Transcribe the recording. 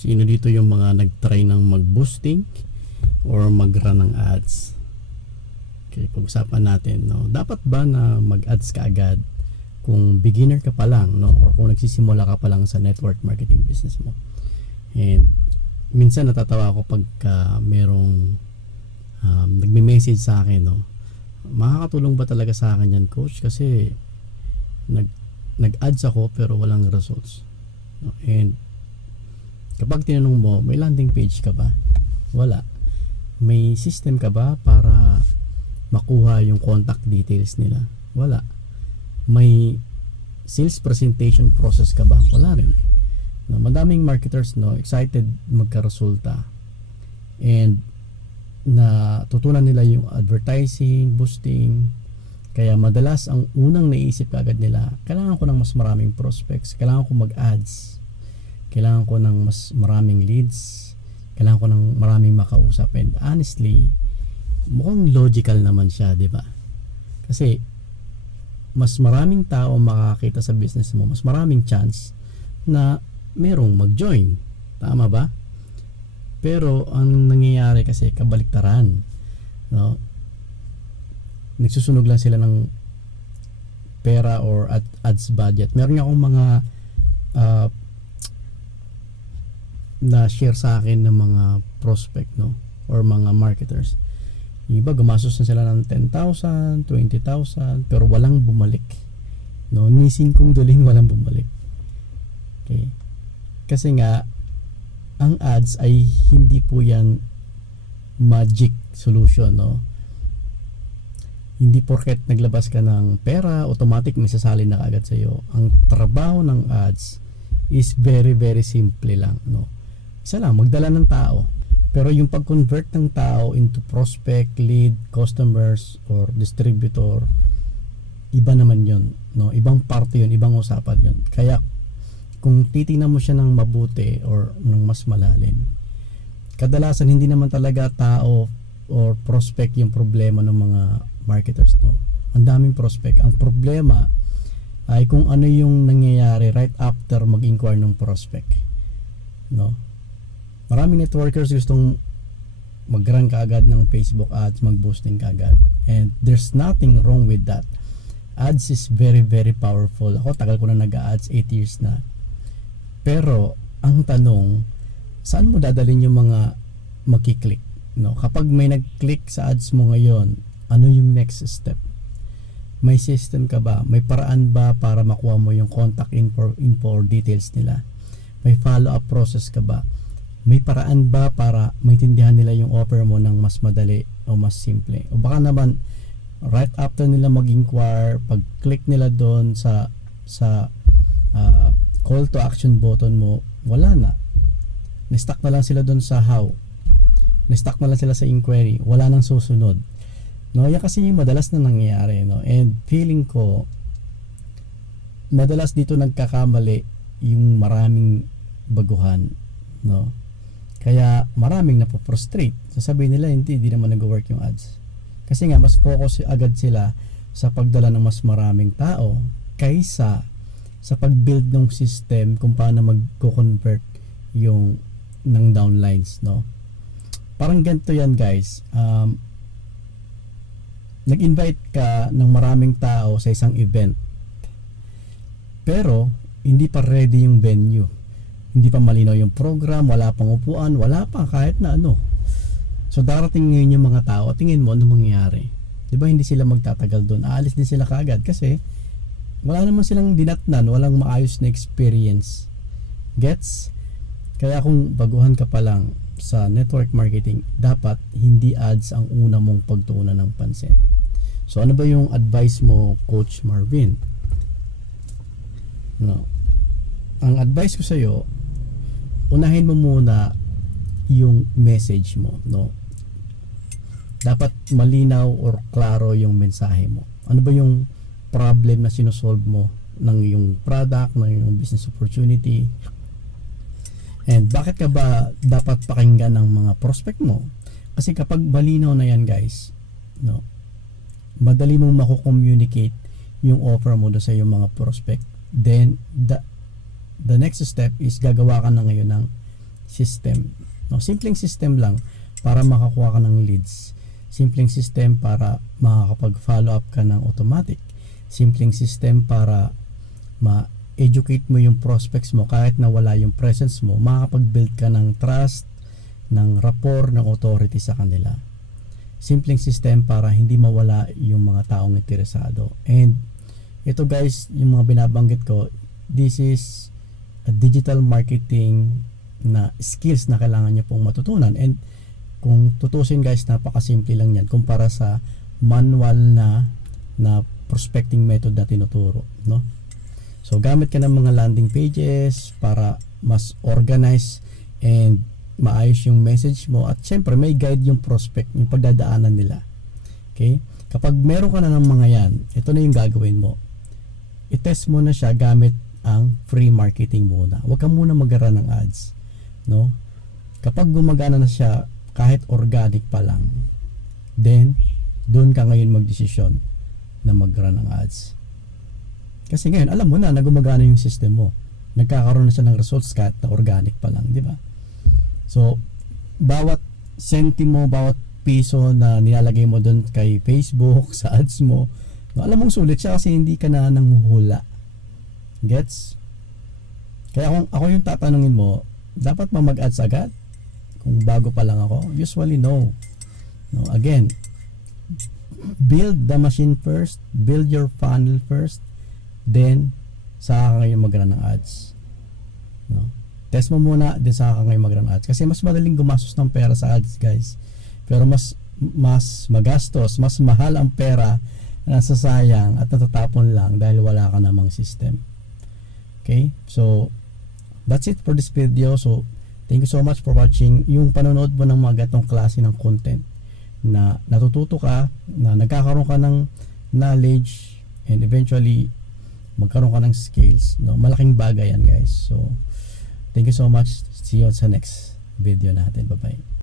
Sino dito yung mga nag-try ng mag-boosting or mag-run ng ads? Okay, pag-usapan natin, no. Dapat ba na mag-ads ka agad kung beginner ka pa lang, no, or kung nagsisimula ka pa lang sa network marketing business mo? And minsan natatawa ako pagka merong nagme-message sa akin, no. Makakatulong ba talaga sa akin yan, coach? Kasi nag-ads ako pero walang results, no? And kapag tinanong mo, may landing page ka ba? Wala. May system ka ba para makuha yung contact details nila? Wala. May sales presentation process ka ba? Wala rin. No, madaming marketers, no, excited magkaresulta and natutunan nila yung advertising, boosting. Kaya madalas ang unang naisip agad nila, kailangan ko ng mas maraming prospects, kailangan ko mag-ads, kailangan ko ng mas maraming leads, kailangan ko ng maraming makausap. And honestly, mukhang logical naman siya, di ba? Kasi mas maraming tao makakita sa business mo, mas maraming chance na merong mag-join. Tama ba? Pero ang nangyayari kasi kabaliktaran, no? Nagsusunog lang sila ng pera or ads budget. Meron akong mga na-share sa akin ng mga prospect, no, or mga marketers. Iba gumastos na sila ng 10,000, 20,000 pero walang bumalik, no. Missing kong duling walang bumalik. Okay. Kasi nga ang ads ay hindi po yan magic solution, no. Hindi porket naglabas ka ng pera, automatic may sasali na agad sa iyo. Ang trabaho ng ads is very very simple lang, no. Isa lang, magdala ng tao. Pero yung pag-convert ng tao into prospect, lead, customers, or distributor, iba naman yun, no? Ibang parte yun, ibang usapan yun. Kaya kung titingnan mo siya ng mabuti or ng mas malalim, kadalasan hindi naman talaga tao or prospect yung problema ng mga marketers, no? Ang daming prospect. Ang problema ay kung ano yung nangyayari right after mag-inquire ng prospect, no? Maraming networkers gustong mag-run kaagad ng Facebook ads, mag-boosting kaagad. And there's nothing wrong with that. Ads is very very powerful. Ako tagal ko na nag-ads, 8 years na. Pero ang tanong, saan mo dadalhin yung mga magki-click, no? Kapag may nag-click sa ads mo ngayon, ano yung next step? May system ka ba? May paraan ba para makuha mo yung contact info or details nila? May follow-up process ka ba? May paraan ba para maintindihan nila yung offer mo ng mas madali o mas simple? O baka naman right after nila mag-inquire, pag-click nila doon sa call to action button mo, wala na. Na-stuck na lang sila doon sa how. Na-stuck na lang sila sa inquiry. Wala nang susunod. No, yan kasi yung madalas na nangyayari, no. And feeling ko madalas dito nagkakamali yung maraming baguhan, no. Kaya maraming napo-frustrate. Sasabihin nila hindi naman nag-work yung ads. Kasi nga mas focus agad sila sa pagdala ng mas maraming tao kaysa sa pag-build ng system kung paano mag-convert yung ng downlines, no. Parang ganito yan, guys. Nag-invite ka ng maraming tao sa isang event, pero hindi pa ready yung venue, hindi pa malinaw yung program, wala pang upuan, wala pa kahit na ano. So darating ngayon yung mga tao, tingin mo ano mangyayari? Diba hindi sila magtatagal doon, aalis din sila kaagad kasi wala naman silang dinatnan, walang maayos na experience. Gets? Kaya kung baguhan ka pa lang sa network marketing, dapat hindi ads ang una mong pagtuunan ng pansin. So ano ba yung advice mo, Coach Marvin? No. Ang advice ko sa iyo, unahin mo muna yung message mo, no. Dapat malinaw or klaro yung mensahe mo. Ano ba yung problem na sinosolve mo ng yung product, ng yung business opportunity? And bakit ka ba dapat pakinggan ng mga prospect mo? Kasi kapag malinaw na yan, guys, no, madali mong mako-communicate yung offer mo do sa yung mga prospect. Then the next step is gagawa ka na ngayon ng system. No, simpleng system lang para makakuha ka ng leads. Simpleng system para makakapag-follow up ka ng automatic. Simpleng system para ma-educate mo yung prospects mo kahit na wala yung presence mo, makakapag-build ka ng trust, ng rapport, ng authority sa kanila. Simpleng system para hindi mawala yung mga taong interesado. And ito guys, yung mga binabanggit ko, this is a digital marketing na skills na kailangan nyo pong matutunan. And kung tutusin guys, napakasimple lang yan kumpara sa manual na prospecting method na tinuturo, no? So gamit ka ng mga landing pages para mas organize and maayos yung message mo, at syempre may guide yung prospect, yung pagdadaanan nila. Okay? Kapag meron ka na ng mga yan, ito na yung gagawin mo. I-test mo na siya gamit ang free marketing muna. Huwag ka muna mag-run ng ads, no? Kapag gumagana na siya kahit organic pa lang, then doon ka ngayon magdesisyon na mag-run ng ads. Kasi ngayon alam mo na gumagana yung system mo. Nagkakaroon na siya ng results kahit na organic pa lang, di ba? So, bawat sentimo, bawat piso na nilalagay mo doon kay Facebook, sa ads mo, no, alam mong sulit siya kasi hindi ka na nanguhula. Gets? Kaya kung ako yung tatanungin mo, dapat ba mag-ads agad? Kung bago pa lang ako? Usually no. No, again, build the machine first, build your funnel first, then saka kayo mag-run ng ads. No? Test mo muna, then saka kayo mag-run ads. Kasi mas madaling gumastos ng pera sa ads, guys. Pero mas magastos, mas mahal ang pera na nasasayang at natatapon lang dahil wala ka namang system. Okay? So, that's it for this video. So, thank you so much for watching. Yung panonood mo ng mga gatong klase ng content na natututo ka, na nagkakaroon ka ng knowledge, and eventually magkaroon ka ng skills, no? Malaking bagay yan, guys. So, thank you so much. See you sa next video natin. Bye-bye.